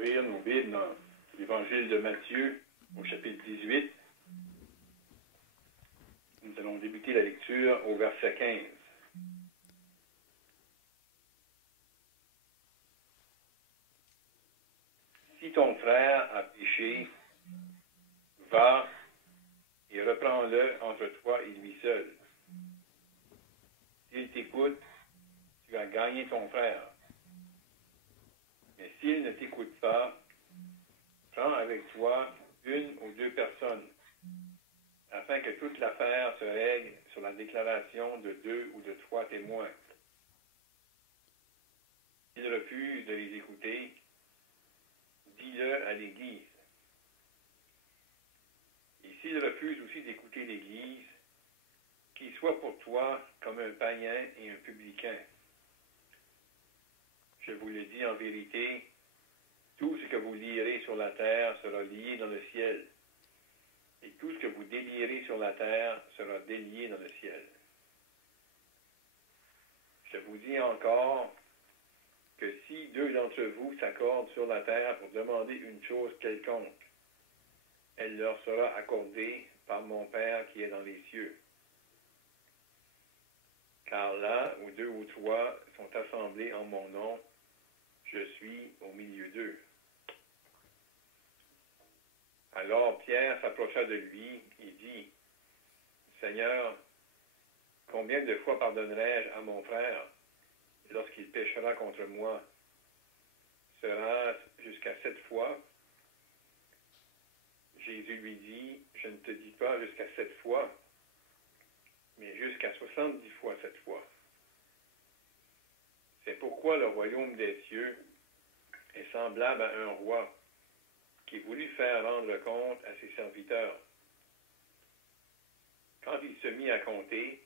ouvrir nos Bibles dans l'Évangile de Matthieu, au chapitre 18. Nous allons débuter la lecture au verset 15. Si ton frère a péché, va et reprends-le entre toi et lui seul. S'il t'écoute, tu as gagné ton frère. Mais s'il ne t'écoute pas, prends avec toi une ou deux personnes, afin que toute l'affaire se règle sur la déclaration de 2 ou de 3 témoins. S'il refuse de les écouter, dis-le à l'Église. Et s'il refuse aussi d'écouter l'Église, qu'il soit pour toi comme un païen et un publicain. Je vous le dis en vérité, tout ce que vous lierez sur la terre sera lié dans le ciel, et tout ce que vous délierez sur la terre sera délié dans le ciel. Je vous dis encore que si 2 d'entre vous s'accordent sur la terre pour demander une chose quelconque, elle leur sera accordée par mon Père qui est dans les cieux. Car là où 2 ou 3 sont assemblés en mon nom, je suis au milieu d'eux. Alors Pierre s'approcha de lui et dit, Seigneur, combien de fois pardonnerai-je à mon frère lorsqu'il péchera contre moi? Sera-ce jusqu'à 7 fois? Jésus lui dit, je ne te dis pas jusqu'à 7 fois, mais jusqu'à 70 fois 7 fois. C'est pourquoi le royaume des cieux est semblable à un roi qui voulut faire rendre compte à ses serviteurs. Quand il se mit à compter,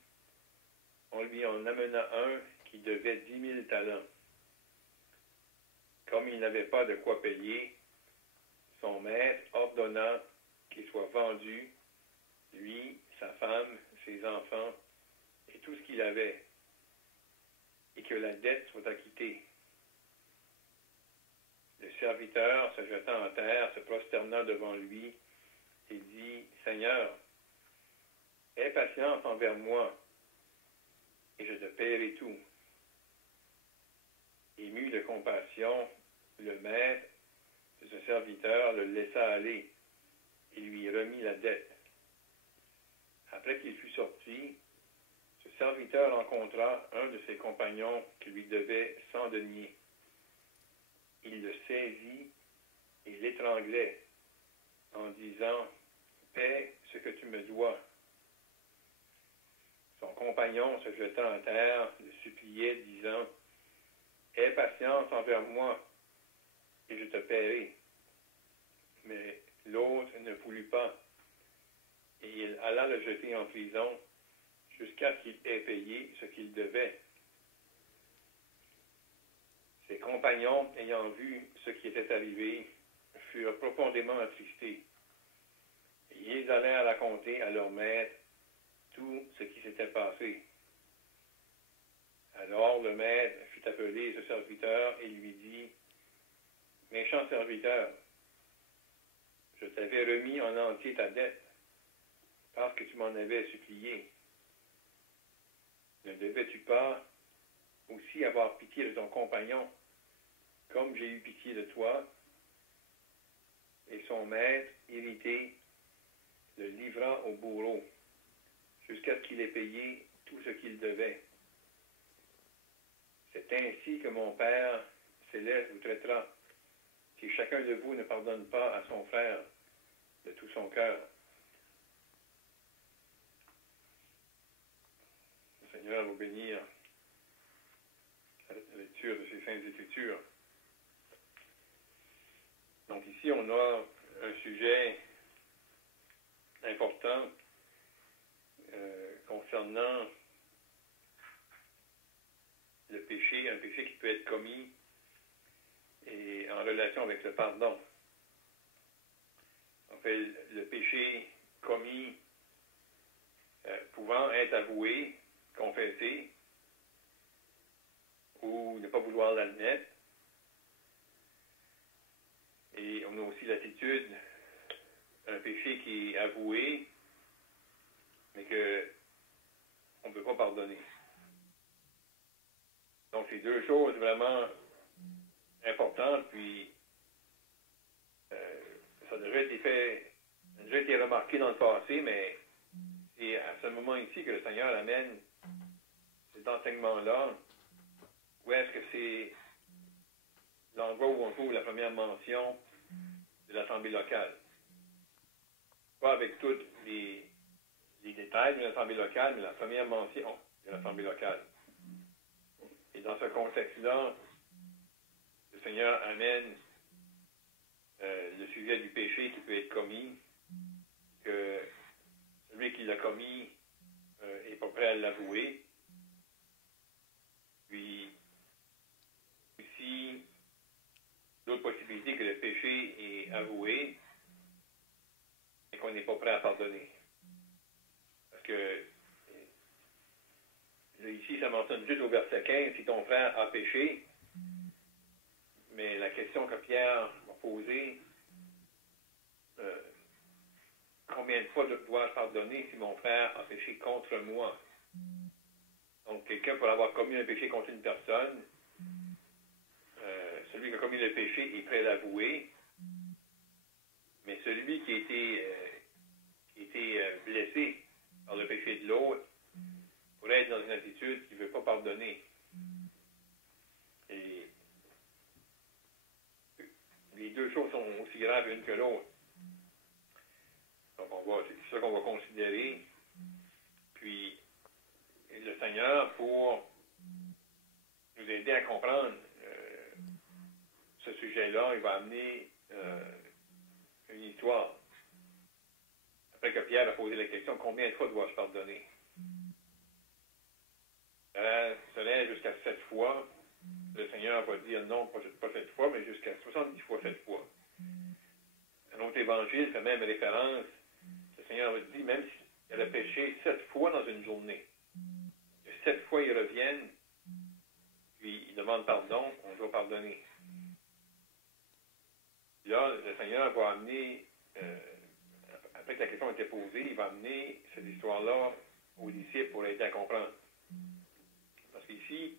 on lui en amena un qui devait 10 000 talents. Comme il n'avait pas de quoi payer, son maître ordonna qu'il soit vendu, lui, sa femme, ses enfants et tout ce qu'il avait, et que la dette soit acquittée. Le serviteur, se jetant en terre, se prosterna devant lui et dit, Seigneur, aie patience envers moi, et je te paierai tout. Ému de compassion, le maître de ce serviteur le laissa aller et lui remit la dette. Après qu'il fut sorti, ce serviteur rencontra un de ses compagnons qui lui devait 100 deniers. Il le saisit et l'étranglait en disant, paie ce que tu me dois. Son compagnon, se jetant à terre, le suppliait, disant, aie patience envers moi, et je te paierai. Mais l'autre ne voulut pas, et il alla le jeter en prison jusqu'à ce qu'il ait payé ce qu'il devait. Ses compagnons, ayant vu ce qui était arrivé, furent profondément attristés. Et ils allèrent raconter à leur maître tout ce qui s'était passé. Alors le maître fit appeler ce serviteur et lui dit, méchant serviteur, je t'avais remis en entier ta dette, parce que tu m'en avais supplié. Ne devais-tu pas aussi avoir pitié de ton compagnon, comme j'ai eu pitié de toi? Et son maître, irrité, le livra au bourreau, jusqu'à ce qu'il ait payé tout ce qu'il devait. C'est ainsi que mon Père céleste vous traitera, si chacun de vous ne pardonne pas à son frère de tout son cœur. Le Seigneur vous bénir à la lecture de ces saintes Écritures. Donc ici, on a un sujet important concernant le péché, un péché qui peut être commis et en relation avec le pardon. En fait, le péché commis pouvant être avoué, confessé, ou ne pas vouloir l'admettre, aussi l'attitude, un péché qui est avoué, mais qu'on ne peut pas pardonner. Donc, c'est deux choses vraiment importantes, puis ça a déjà été remarqué dans le passé, mais c'est à ce moment ici que le Seigneur amène cet enseignement-là. Où est-ce que c'est l'endroit où on trouve la première mention de l'Assemblée locale? Pas avec tous les détails de l'Assemblée locale, mais la première mention de l'Assemblée locale. Et dans ce contexte-là, le Seigneur amène le sujet du péché qui peut être commis, que celui qui l'a commis n'est pas prêt à l'avouer. Puis, aussi, l'autre possibilité que le péché est avoué et qu'on n'est pas prêt à pardonner. Parce que, là, ici, ça mentionne juste au verset 15, si ton frère a péché, mais la question que Pierre m'a posée, combien de fois dois-je pardonner si mon frère a péché contre moi? Donc, quelqu'un peut avoir commis un péché contre une personne, celui qui a commis le péché est prêt à l'avouer, mais celui qui a été blessé par le péché de l'autre pourrait être dans une attitude qui ne veut pas pardonner. Et les deux choses sont aussi graves l'une que l'autre. Donc, c'est ça qu'on va considérer. Puis, le Seigneur, pour nous aider à comprendre ce sujet-là, il va amener une histoire. Après que Pierre a posé la question, combien de fois dois-je pardonner? Cela jusqu'à 7 fois. Le Seigneur va dire non, pas 7 fois, mais jusqu'à 70 fois 7 fois. Un autre évangile fait même référence. Le Seigneur va dire, même s'il a péché 7 fois dans une journée, 7 fois ils reviennent, puis ils demandent pardon, on doit pardonner. Là, le Seigneur va amener, après que la question a été posée, il va amener cette histoire-là aux disciples pour aider à comprendre. Parce qu'ici,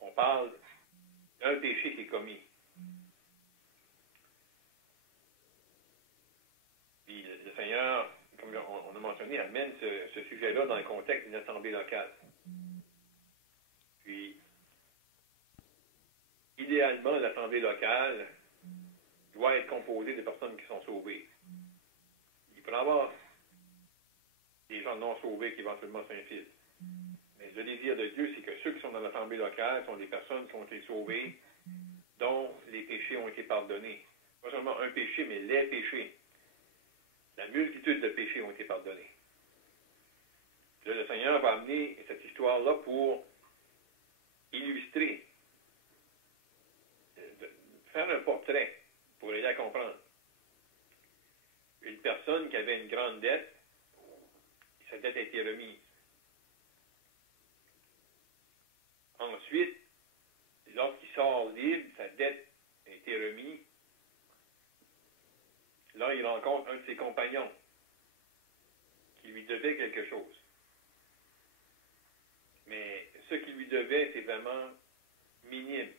on parle d'un péché qui est commis. Puis le Seigneur, comme on a mentionné, amène ce sujet-là dans le contexte d'une assemblée locale. Puis, idéalement, l'assemblée locale doit être composée de personnes qui sont sauvées. Il peut y avoir des gens non sauvés qui éventuellement s'infiltrent. Mais le désir de Dieu, c'est que ceux qui sont dans l'assemblée locale sont des personnes qui ont été sauvées, dont les péchés ont été pardonnés. Pas seulement un péché, mais les péchés. La multitude de péchés ont été pardonnés. Là, le Seigneur va amener cette histoire-là pour illustrer, faire un portrait pour aider à comprendre. Une personne qui avait une grande dette, sa dette a été remise. Ensuite, lorsqu'il sort libre, sa dette a été remise. Là, il rencontre un de ses compagnons qui lui devait quelque chose. Mais ce qu'il lui devait, c'est vraiment minime.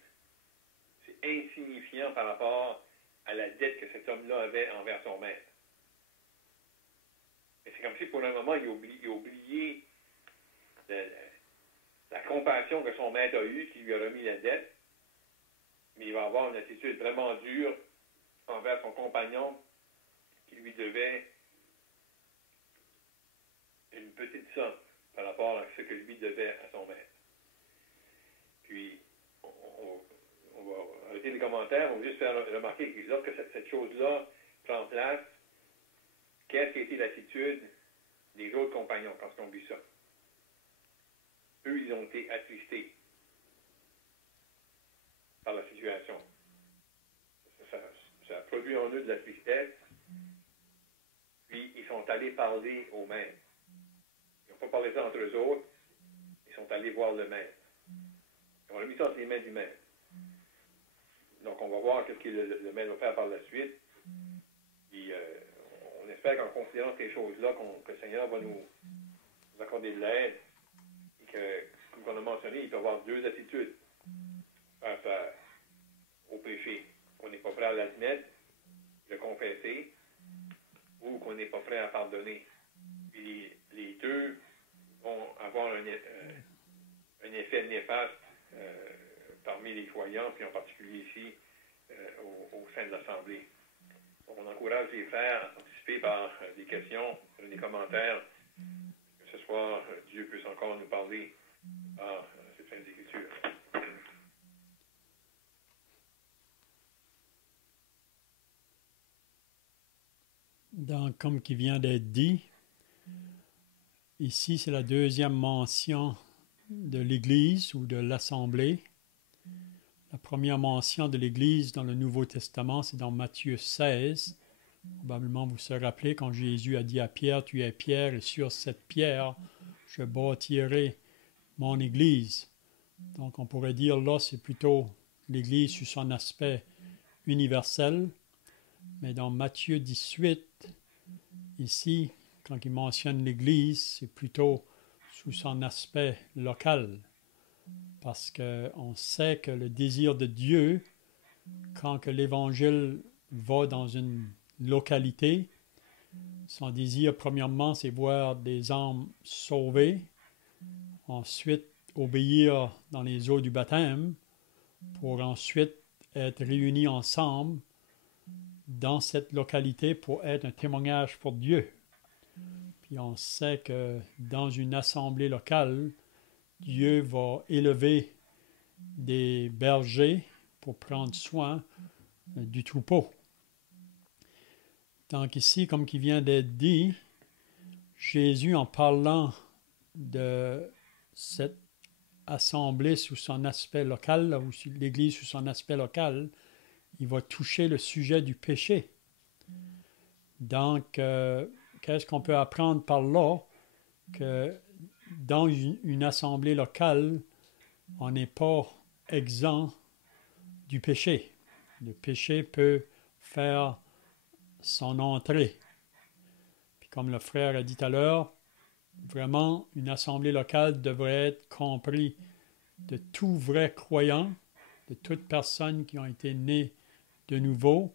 C'est insignifiant par rapport à la dette que cet homme-là avait envers son maître. Et c'est comme si pour un moment, il a oublié la compassion que son maître a eue, qui lui a remis la dette, mais il va avoir une attitude vraiment dure envers son compagnon qui lui devait une petite somme par rapport à ce que lui devait à son maître. Puis, on va arrêter les commentaires, on va juste faire remarquer que lorsque cette chose-là prend place, qu'est-ce qui a été l'attitude des autres compagnons quand ils ont vu ça? Eux, ils ont été attristés par la situation. Ça a produit en eux de la tristesse. Puis, ils sont allés parler au maître. Ils n'ont pas parlé ça entre eux autres. Ils sont allés voir le maître. Ils ont remis ça entre les mains du maître. Donc, on va voir ce que le maître va faire par la suite. Puis on espère qu'en considérant ces choses-là, que le Seigneur va nous accorder de l'aide et que, comme on a mentionné, il peut y avoir deux attitudes face au péché. Qu'on n'est pas prêt à l'admettre, le confesser, ou qu'on n'est pas prêt à pardonner. Puis les deux vont avoir un effet néfaste parmi les croyants, puis en particulier ici au sein de l'Assemblée. Donc, on encourage les frères à participer par des questions, des commentaires, que ce soit Dieu puisse encore nous parler par cette Sainte Écriture. Donc, comme qui vient d'être dit, ici c'est la deuxième mention de l'Église ou de l'Assemblée. La première mention de l'Église dans le Nouveau Testament, c'est dans Matthieu 16. Probablement vous vous rappelez quand Jésus a dit à Pierre, « Tu es Pierre, et sur cette pierre, je bâtirai mon Église. » Donc on pourrait dire là, c'est plutôt l'Église sous son aspect universel. Mais dans Matthieu 18, ici, quand il mentionne l'Église, c'est plutôt sous son aspect local. Parce qu'on sait que le désir de Dieu, quand que l'Évangile va dans une localité, son désir, premièrement, c'est voir des âmes sauvées, ensuite obéir dans les eaux du baptême, pour ensuite être réunis ensemble dans cette localité pour être un témoignage pour Dieu. Puis on sait que dans une assemblée locale, Dieu va élever des bergers pour prendre soin du troupeau. Donc ici, comme qui vient d'être dit, Jésus, en parlant de cette assemblée sous son aspect local, ou l'Église sous son aspect local, il va toucher le sujet du péché. Donc, qu'est-ce qu'on peut apprendre par là? Que dans une assemblée locale, on n'est pas exempt du péché. Le péché peut faire son entrée. Puis comme le frère a dit tout à l'heure, vraiment, une assemblée locale devrait être comprise de tout vrai croyant, de toutes personnes qui ont été nées de nouveau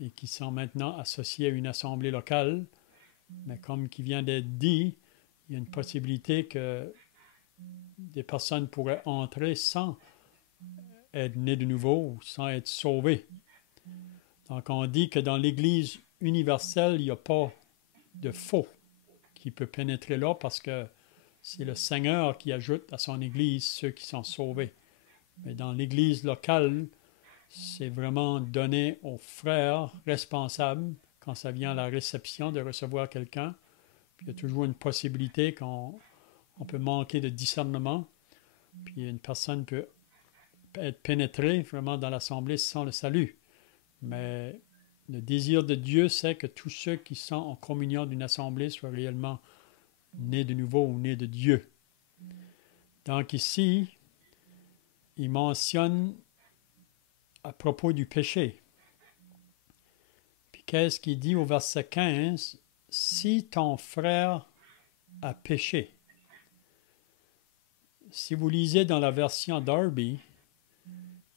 et qui sont maintenant associées à une assemblée locale. Mais comme qui vient d'être dit, il y a une possibilité que des personnes pourraient entrer sans être nées de nouveau ou sans être sauvées. Donc on dit que dans l'Église universelle, il n'y a pas de faux qui peut pénétrer là parce que c'est le Seigneur qui ajoute à son Église ceux qui sont sauvés. Mais dans l'Église locale, c'est vraiment donné aux frères responsables quand ça vient à la réception de recevoir quelqu'un. Puis il y a toujours une possibilité qu'on peut manquer de discernement. Puis une personne peut être pénétrée vraiment dans l'assemblée sans le salut. Mais le désir de Dieu, c'est que tous ceux qui sont en communion d'une assemblée soient réellement nés de nouveau ou nés de Dieu. Donc ici, il mentionne à propos du péché. Puis qu'est-ce qu'il dit au verset 15? Si ton frère a péché. Si vous lisez dans la version Darby,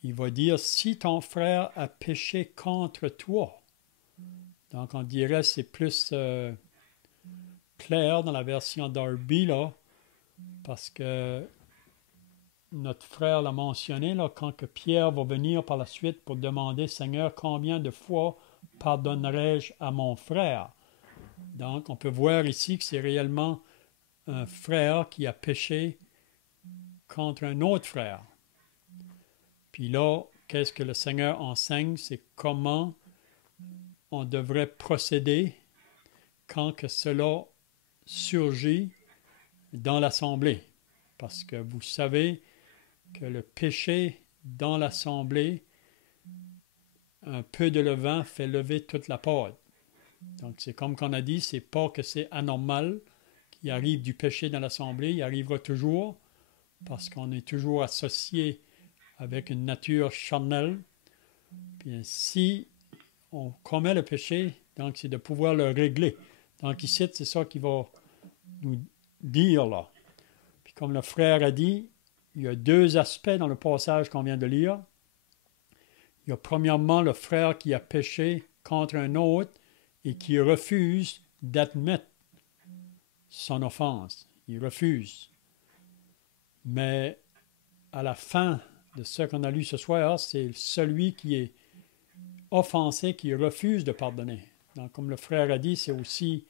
il va dire si ton frère a péché contre toi. Donc on dirait c'est plus clair dans la version Darby là, parce que notre frère l'a mentionné là, quand que Pierre va venir par la suite pour demander Seigneur, combien de fois pardonnerai-je à mon frère? Donc on peut voir ici que c'est réellement un frère qui a péché contre un autre frère. Puis là, qu'est-ce que le Seigneur enseigne? C'est comment on devrait procéder quand que cela surgit dans l'assemblée. Parce que vous savez que le péché dans l'assemblée, un peu de levain fait lever toute la pâte. Donc c'est comme qu'on a dit, c'est pas que c'est anormal qu'il arrive du péché dans l'assemblée, il arrivera toujours parce qu'on est toujours associé avec une nature charnelle. Puis si on commet le péché, donc c'est de pouvoir le régler. Donc ici, c'est ça qu'il va nous dire là. Puis comme le frère a dit, il y a deux aspects dans le passage qu'on vient de lire. Il y a premièrement le frère qui a péché contre un autre et qui refuse d'admettre son offense. Il refuse. Mais à la fin de ce qu'on a lu ce soir, c'est celui qui est offensé qui refuse de pardonner. Donc, comme le frère a dit, c'est aussi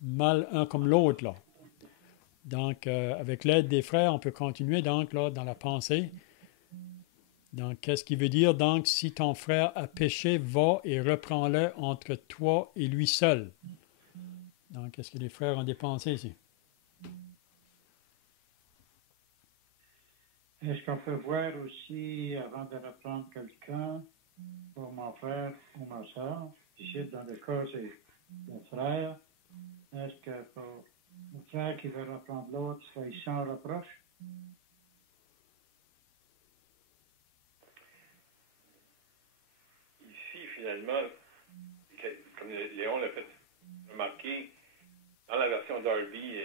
mal un comme l'autre, là. Donc, avec l'aide des frères, on peut continuer donc là dans la pensée. Donc, qu'est-ce qui veut dire? Donc, si ton frère a péché, va et reprends-le entre toi et lui seul. Donc, est-ce que les frères ont des pensées ici? Est-ce qu'on peut voir aussi, avant de reprendre quelqu'un, pour mon frère ou ma soeur, ici dans le cas c'est le frère, est-ce que pour le frère qui veut reprendre l'autre, c'est sans reproche? Ici, finalement, comme Léon l'a fait remarquer, dans la version Darby,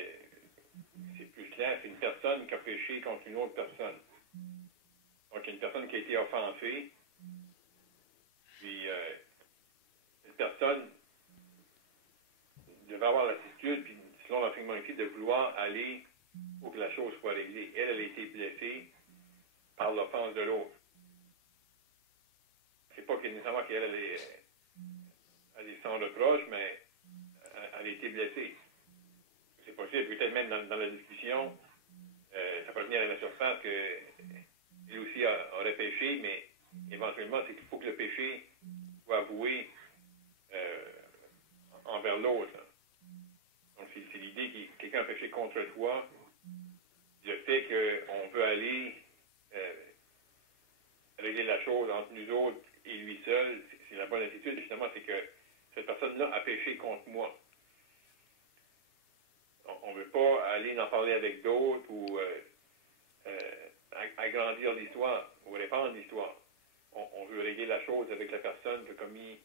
c'est plus clair, c'est une personne qui a péché contre une autre personne. Donc, une personne qui a été offensée, puis une personne devait avoir l'attitude, puis selon l'enseignement ici, de vouloir aller pour que la chose soit réglée. Elle a été blessée par l'offense de l'autre. C'est pas nécessairement qu'elle est sans reproche, mais elle a été blessée. C'est possible, peut-être même dans la discussion, ça peut venir à la surface que lui aussi aurait péché, mais éventuellement, c'est qu'il faut que le péché soit avoué envers l'autre. Donc, c'est l'idée que quelqu'un a péché contre toi. Le fait qu'on veut aller régler la chose entre nous autres et lui seul, c'est la bonne attitude. Finalement, c'est que cette personne-là a péché contre moi. On ne veut pas aller en parler avec d'autres ou agrandir l'histoire ou répandre l'histoire. On veut régler la chose avec la personne qui a commis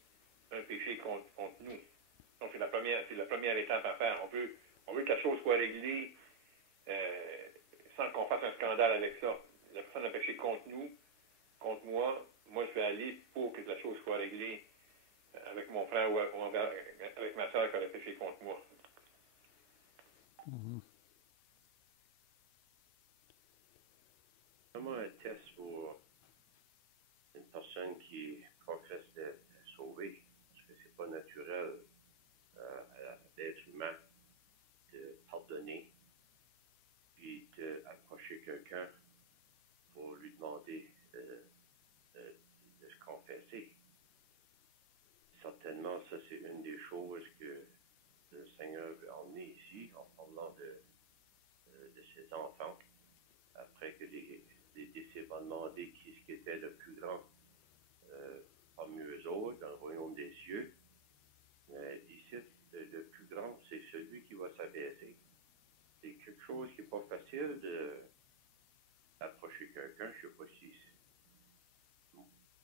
un péché contre nous. Donc, c'est la première étape à faire. On veut que la chose soit réglée sans qu'on fasse un scandale avec ça. La personne a péché contre nous, contre moi. Moi, je vais aller pour que la chose soit réglée avec mon frère ou avec ma soeur qui a péché contre moi. Mm-hmm. Comment un test pour une personne qui professe d'être sauvée? Parce que c'est pas naturel à l'être humain de pardonner puis d'approcher quelqu'un pour lui demander de se confesser. Certainement, ça c'est une des choses que le Seigneur veut emmener ici en parlant de ses enfants. Après que les disciples ont demandé qui était le plus grand parmi eux autres dans le royaume des cieux, ici, le plus grand, c'est celui qui va s'abaisser. C'est quelque chose qui n'est pas facile d'approcher quelqu'un. Je ne sais pas si,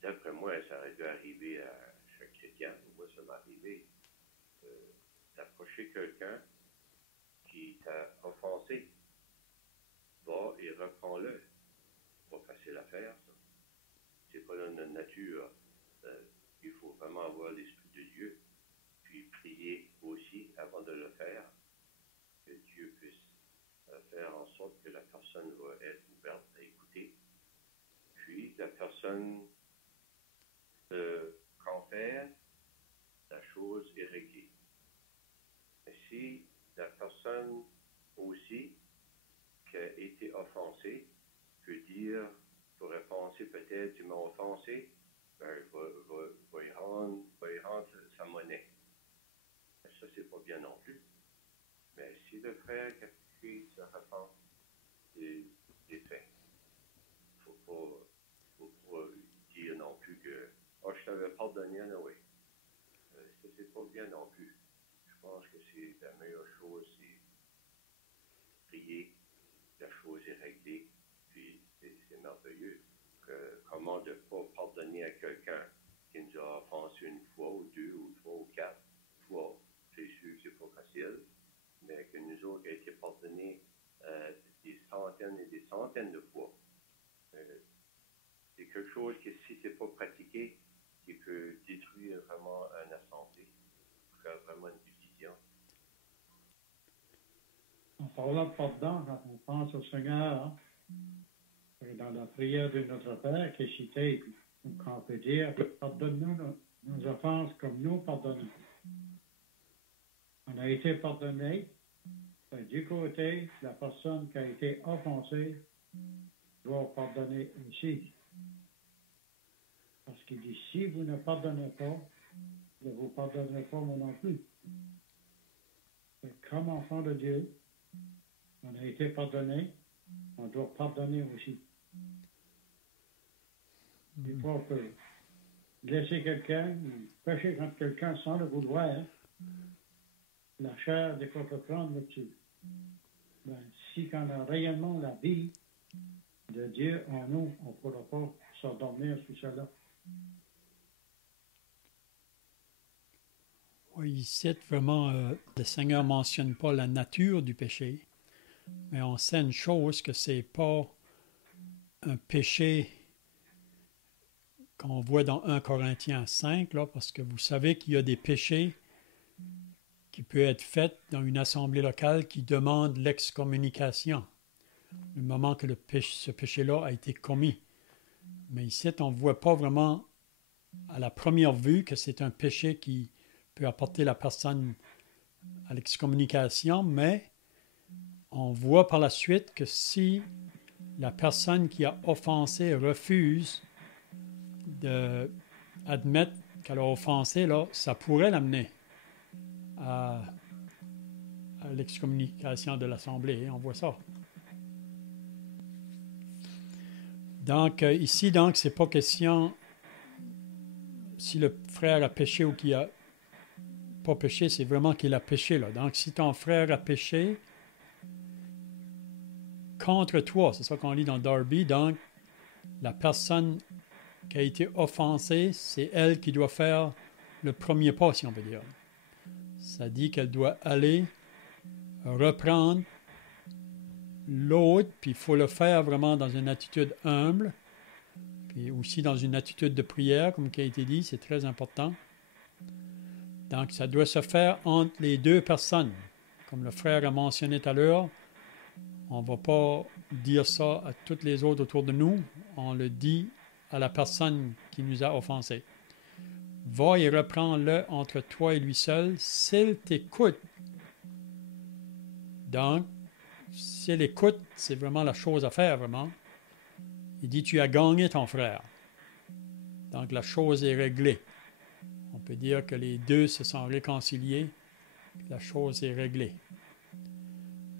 d'après moi, ça aurait dû arriver à chaque chrétien. Moi, ça m'est arrivé d'approcher quelqu'un qui t'a offensé. Va et reprends-le. C'est pas facile à faire, ça. C'est pas dans notre nature. Il faut vraiment avoir l'Esprit de Dieu, puis prier aussi avant de le faire, que Dieu puisse faire en sorte que la personne va être ouverte à écouter. Puis la personne confesse, la chose est réglée. Et si la personne aussi qui a été offensée peut dire, pourrait penser peut-être, tu m'as offensé, ben, va y rendre sa monnaie. Ça, c'est pas bien non plus. Mais si le frère qui se repent, c'est fait. Faut pas dire non plus que je t'avais pardonné, oui. Ça, c'est pas bien non plus. Je pense que c'est la meilleure chose, c'est prier, la chose est réglée, puis c'est merveilleux. Comment de ne pas pardonner à quelqu'un qui nous a offensé une fois quelque chose que si c'est pas pratiqué, qui peut détruire vraiment une assemblée, faire vraiment une division. En parlant de pardon, quand on pense au Seigneur, hein, et dans la prière de notre Père qui est citée, on peut dire, pardonne-nous nos offenses comme nous pardonnons. On a été pardonné, du côté, la personne qui a été offensée doit pardonner aussi. Parce qu'il dit, si vous ne pardonnez pas, je ne vous pardonnerai pas moi non plus. Et comme enfant de Dieu, on a été pardonné, on doit pardonner aussi. Des fois, on peut blesser quelqu'un, ou pécher contre quelqu'un sans le vouloir. La chair, des fois, peut prendre le dessus. Ben, si on a réellement la vie de Dieu en nous, on ne pourra pas s'endormir sur cela. Oui, ici, vraiment, le Seigneur ne mentionne pas la nature du péché, mais on sait une chose, que ce n'est pas un péché qu'on voit dans 1 Corinthiens 5, là, parce que vous savez qu'il y a des péchés qui peuvent être faits dans une assemblée locale qui demande l'excommunication, le moment que ce péché-là a été commis. Mais ici, on ne voit pas vraiment à la première vue que c'est un péché qui peut apporter la personne à l'excommunication, mais on voit par la suite que si la personne qui a offensé refuse d'admettre qu'elle a offensé, là, ça pourrait l'amener à l'excommunication de l'Assemblée. On voit ça. Donc, ici, donc, c'est pas question si le frère a péché ou qu'il a pas péché, c'est vraiment qu'il a péché, là. Donc, si ton frère a péché contre toi, c'est ça qu'on lit dans Darby, donc, la personne qui a été offensée, c'est elle qui doit faire le premier pas, si on peut dire. Ça dit qu'elle doit aller reprendre l'autre, puis il faut le faire vraiment dans une attitude humble, puis aussi dans une attitude de prière, comme qui a été dit, c'est très important. Donc, ça doit se faire entre les deux personnes. Comme le frère a mentionné tout à l'heure, on ne va pas dire ça à toutes les autres autour de nous, on le dit à la personne qui nous a offensés. Va et reprends-le entre toi et lui seul, s'il t'écoute. Donc, s'il écoute, c'est vraiment la chose à faire, vraiment. Il dit, tu as gagné ton frère. Donc, la chose est réglée. On peut dire que les deux se sont réconciliés, la chose est réglée.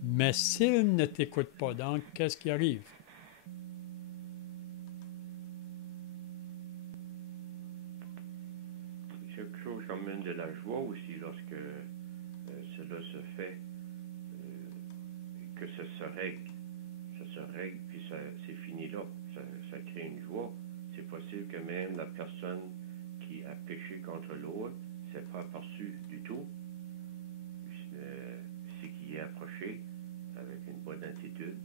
Mais s'il ne t'écoute pas, donc, qu'est-ce qui arrive? Quelque chose qui amène de la joie aussi lorsque cela se fait, que ça se règle. Ça se règle, puis c'est fini là. Ça crée une joie. C'est possible que même la personne qui a péché contre l'autre ne s'est pas aperçu du tout. C'est qui est approché avec une bonne attitude,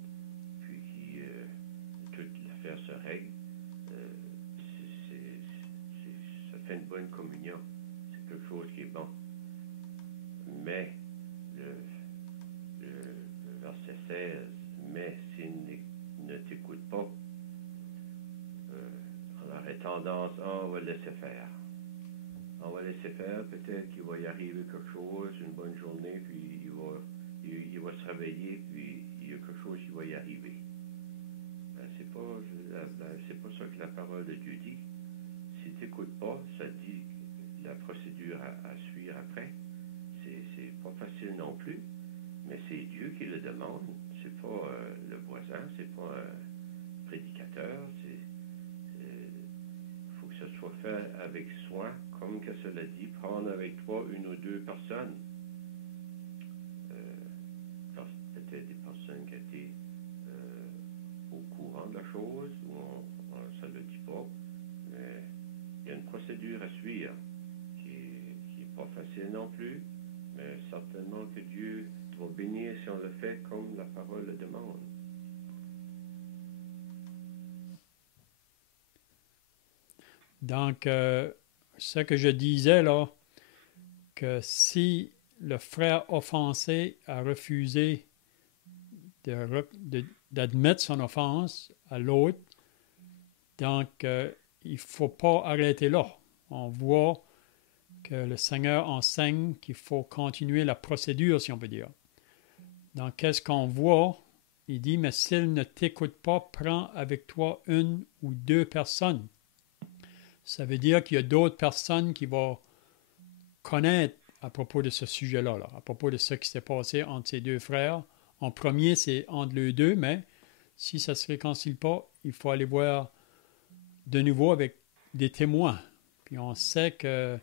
puis qui toute l'affaire se règle. Ça fait une bonne communion. C'est quelque chose qui est bon. Mais le verset 16, mais s'il ne t'écoute pas, on aurait tendance, on va laisser faire. On va laisser faire, peut-être qu'il va y arriver quelque chose, une bonne journée, puis il va se réveiller, puis il y a quelque chose qui va y arriver. C'est pas ça que la parole de Dieu dit. Si tu n'écoutes pas, ça dit la procédure à suivre après. C'est pas facile non plus, mais c'est Dieu qui le demande. C'est pas le voisin, c'est pas un prédicateur. Il faut que ce soit fait avec soin, comme que cela dit, prendre avec toi une ou deux personnes. Peut-être des personnes qui étaient au courant de la chose, ou ça ne le dit pas, mais il y a une procédure à suivre qui est pas facile non plus, mais certainement que Dieu va bénir si on le fait comme la parole le demande. Donc, ce que je disais là, que si le frère offensé a refusé d'admettre son offense à l'autre, donc il ne faut pas arrêter là. On voit que le Seigneur enseigne qu'il faut continuer la procédure, si on peut dire. Donc, qu'est-ce qu'on voit? Il dit, mais s'il ne t'écoute pas, prends avec toi une ou deux personnes. Ça veut dire qu'il y a d'autres personnes qui vont connaître à propos de ce sujet-là, à propos de ce qui s'est passé entre ces deux frères. En premier, c'est entre les deux, mais si ça ne se réconcilie pas, il faut aller voir de nouveau avec des témoins. Puis on sait que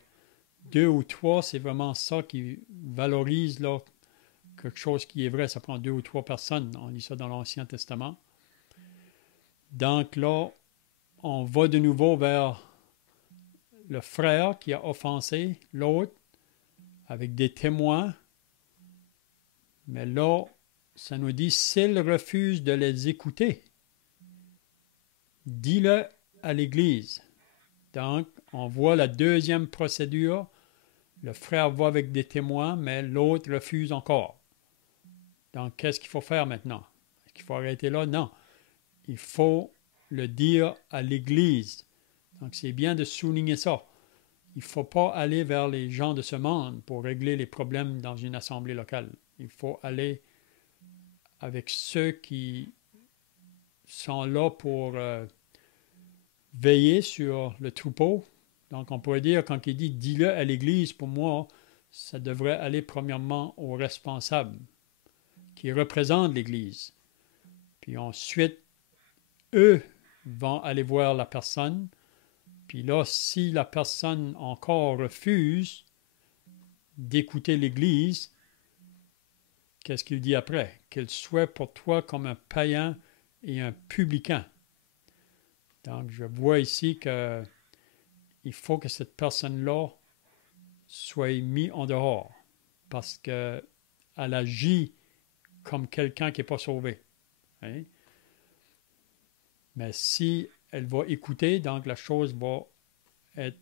2 ou 3, c'est vraiment ça qui valorise là, quelque chose qui est vrai. Ça prend 2 ou 3 personnes. On lit ça dans l'Ancien Testament. Donc là, on va de nouveau vers le frère qui a offensé l'autre avec des témoins. Mais là, ça nous dit, s'il refuse de les écouter, dis-le à l'Église. Donc, on voit la deuxième procédure. Le frère va avec des témoins, mais l'autre refuse encore. Donc, qu'est-ce qu'il faut faire maintenant? Est-ce qu'il faut arrêter là? Non. Il faut le dire à l'Église. Donc, c'est bien de souligner ça. Il ne faut pas aller vers les gens de ce monde pour régler les problèmes dans une assemblée locale. Il faut aller avec ceux qui sont là pour veiller sur le troupeau. Donc, on pourrait dire, quand il dit « dis-le à l'Église », pour moi, ça devrait aller premièrement aux responsables qui représentent l'Église. Puis ensuite, eux vont aller voir la personne. Puis là, si la personne encore refuse d'écouter l'Église, qu'est-ce qu'il dit après? Qu'elle soit pour toi comme un païen et un publicain. Donc, je vois ici que il faut que cette personne-là soit mise en dehors parce qu'elle agit comme quelqu'un qui n'est pas sauvé. Hein? Mais si elle va écouter, donc la chose va être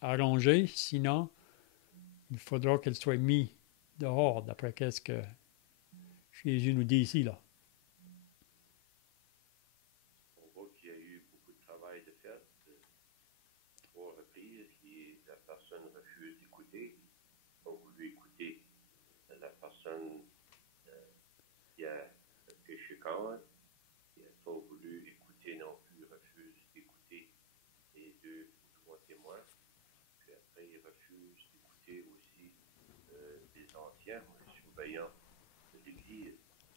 arrangée. Sinon, il faudra qu'elle soit mise dehors, d'après ce que Jésus nous dit ici, là. On voit qu'il y a eu beaucoup de travail de fait, 3 reprises, et la personne refuse d'écouter, pas voulu écouter la personne qui a péché contre, qui n'a pas voulu écouter non plus, refuse d'écouter les 2 ou 3 témoins, puis après il refuse d'écouter aussi les anciens, les surveillants de l'Église.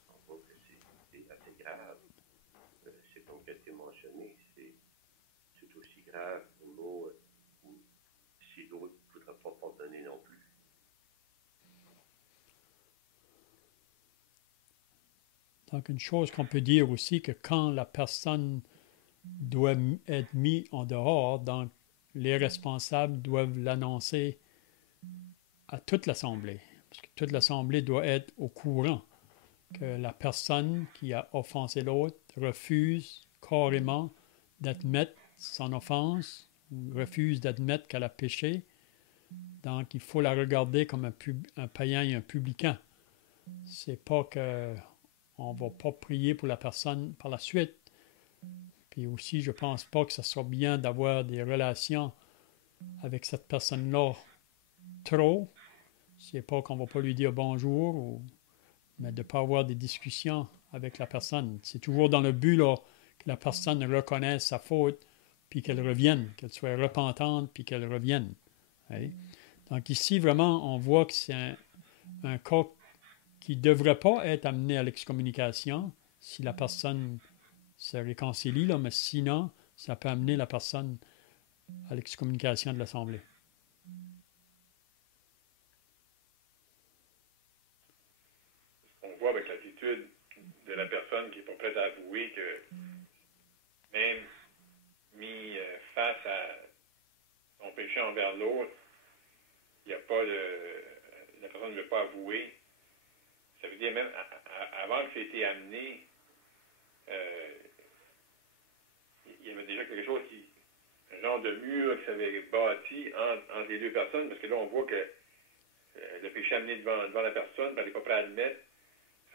On voit que c'est assez grave. C'est comme qui a été mentionné, c'est aussi grave pour nous si l'autre ne voudra pas pardonner non plus. Donc, une chose qu'on peut dire aussi, que quand la personne doit être mise en dehors, donc les responsables doivent l'annoncer à toute l'Assemblée. Parce que toute l'Assemblée doit être au courant que la personne qui a offensé l'autre refuse carrément d'admettre son offense, ou refuse d'admettre qu'elle a péché. Donc, il faut la regarder comme un païen et un publicain. C'est pas que on ne va pas prier pour la personne par la suite. Puis aussi, je ne pense pas que ce soit bien d'avoir des relations avec cette personne-là trop. C'est pas qu'on ne va pas lui dire bonjour, mais de ne pas avoir des discussions avec la personne. C'est toujours dans le but là, que la personne reconnaisse sa faute, puis qu'elle revienne, qu'elle soit repentante, puis qu'elle revienne. Oui? Donc ici, vraiment, on voit que c'est un cas qui ne devrait pas être amené à l'excommunication si la personne se réconcilie, là, mais sinon, ça peut amener la personne à l'excommunication de l'Assemblée. On voit avec l'attitude de la personne qui n'est pas prête à avouer que même mis face à son péché envers l'autre, il n'y a pas la personne ne veut pas avouer. Ça veut dire même avant que ça ait été amené, il y avait déjà quelque chose un genre genre de mur qui s'avait bâti entre les deux personnes, parce que là, on voit que le péché amené devant la personne, puis elle n'est pas prête à admettre.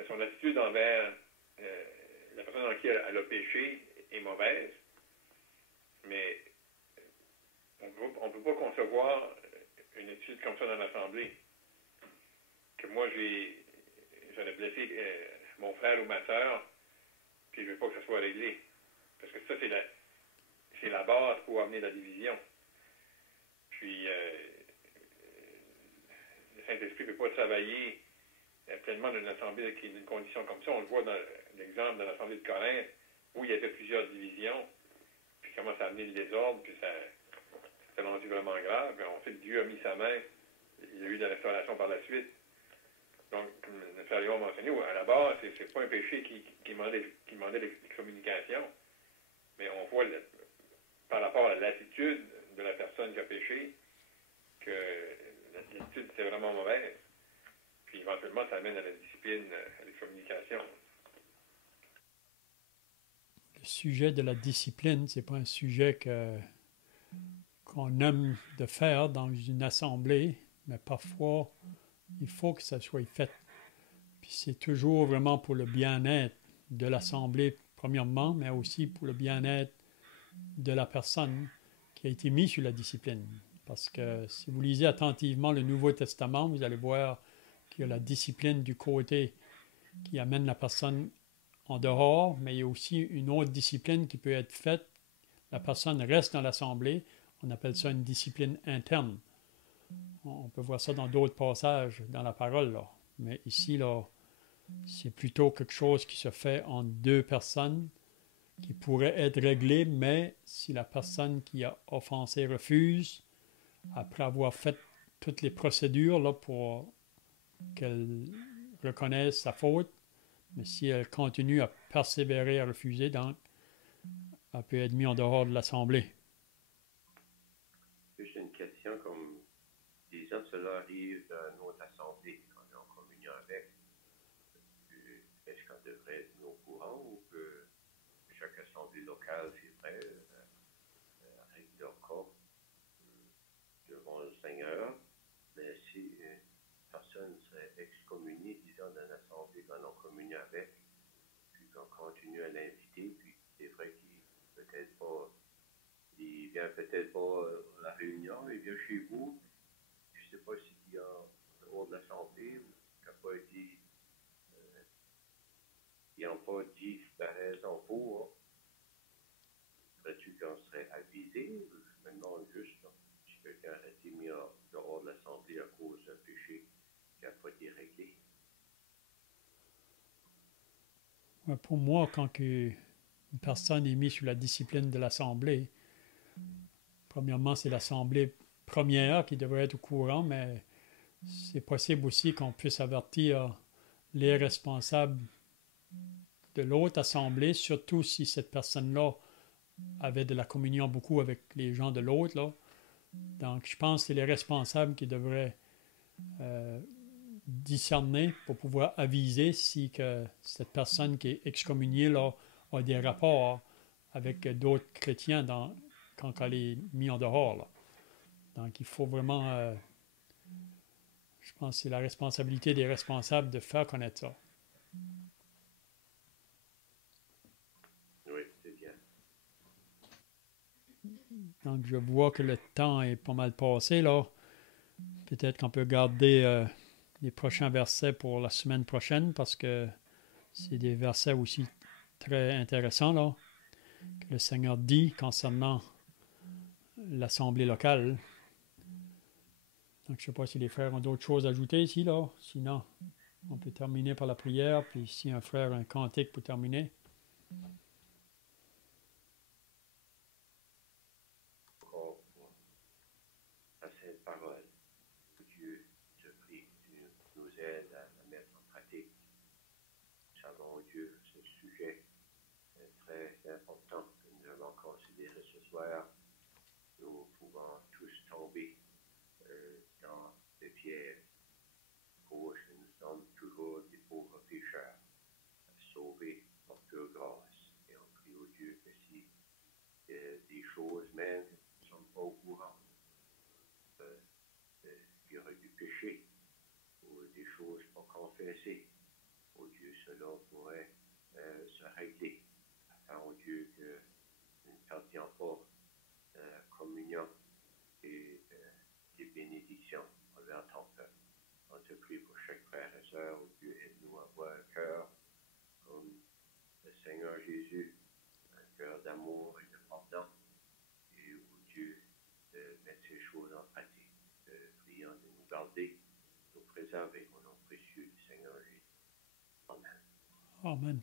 Son attitude envers la personne en qui elle a péché est mauvaise, mais on ne peut pas concevoir une attitude comme ça dans l'Assemblée. Que moi, j'aurais blessé mon frère ou ma soeur, puis je ne veux pas que ça soit réglé. Parce que ça, c'est la base pour amener la division. Puis, le Saint-Esprit ne peut pas travailler pleinement dans une assemblée qui est dans une condition comme ça. On le voit dans l'exemple de l'assemblée de Corinthe, où il y avait plusieurs divisions, puis comment ça a amené le désordre, puis ça s'est rendu vraiment grave. Mais on sait que Dieu a mis sa main, il y a eu de la restauration par la suite. Donc, comme le frère Léon a mentionné, à la base, c'est pas un péché qui demandait l'excommunication, mais on voit, par rapport à l'attitude de la personne qui a péché, que l'attitude c'est vraiment mauvaise. Puis éventuellement, ça amène à la discipline, à l'excommunication. Le sujet de la discipline, c'est pas un sujet qu'on aime de faire dans une assemblée, mais parfois, il faut que ça soit fait. Puis c'est toujours vraiment pour le bien-être de l'assemblée, premièrement, mais aussi pour le bien-être de la personne qui a été mise sur la discipline. Parce que si vous lisez attentivement le Nouveau Testament, vous allez voir qu'il y a la discipline du côté qui amène la personne en dehors, mais il y a aussi une autre discipline qui peut être faite. La personne reste dans l'assemblée. On appelle ça une discipline interne. On peut voir ça dans d'autres passages dans la parole, là. Mais ici, là, c'est plutôt quelque chose qui se fait entre deux personnes qui pourrait être réglé, mais si la personne qui a offensé refuse, après avoir fait toutes les procédures là, pour qu'elle reconnaisse sa faute, mais si elle continue à persévérer, à refuser, donc, elle peut être mise en dehors de l'Assemblée. Juste une question, comme disons, cela arrive dans notre Assemblée, quand on est en communion avec. Est-ce qu'on devrait être au courant ou que chaque assemblée locale ferait avec leur corps devant le Seigneur, mais si une personne serait excommuniée, disons, dans l'assemblée qu'on est en communion avec, puis qu'on continue à l'inviter, puis c'est vrai qu'il vient peut-être pas à la réunion, il vient chez vous, je ne sais pas s'il y a dehors de l'assemblée, ou qu'il n'a pas dit, ils n'ont pas dit la raison pour. Ferais-tu qu'on serait avisé? Je me demande juste si quelqu'un a été mis dehors de l'assemblée à cause d'un péché qui n'a pas été réglé. Pour moi, quand une personne est mise sous la discipline de l'Assemblée, premièrement, c'est l'Assemblée première qui devrait être au courant, mais c'est possible aussi qu'on puisse avertir les responsables de l'autre Assemblée, surtout si cette personne-là avait de la communion beaucoup avec les gens de l'autre, là. Donc, je pense que c'est les responsables qui devraient discerner pour pouvoir aviser si que cette personne qui est excommuniée là, a des rapports avec d'autres chrétiens quand elle est mise en dehors, là. Donc, il faut vraiment, je pense que c'est la responsabilité des responsables de faire connaître ça. Oui, c'est bien. Donc, je vois que le temps est pas mal passé, là. Peut-être qu'on peut garder les prochains versets pour la semaine prochaine parce que c'est des versets aussi très intéressants, là, que le Seigneur dit concernant l'Assemblée locale. Donc, je ne sais pas si les frères ont d'autres choses à ajouter ici, là. Sinon, on peut terminer par la prière, puis si un frère a un cantique pour terminer. À cette parole, Dieu te prie, tu nous aides à la mettre en pratique. Nous savons, Dieu, ce sujet est très important que nous allons considérer ce soir. Nous pouvons tous tomber dans des pièges gauches et nous sommes toujours des pauvres pécheurs, sauvés par pure grâce. Et on prie au Dieu que si des choses même sont confesser au Dieu, cela pourrait se régler, afin au Dieu que nous ne perdions pas communion et des bénédictions envers ton peuple. On te prie pour chaque frère et sœur, au Dieu, aide-nous à avoir un cœur comme le Seigneur Jésus, un cœur d'amour et de pardon, et au Dieu de mettre ces choses en pratique, de prier de nous garder, de nous préserver au nom précieux du Seigneur Jésus. Amen. Amen.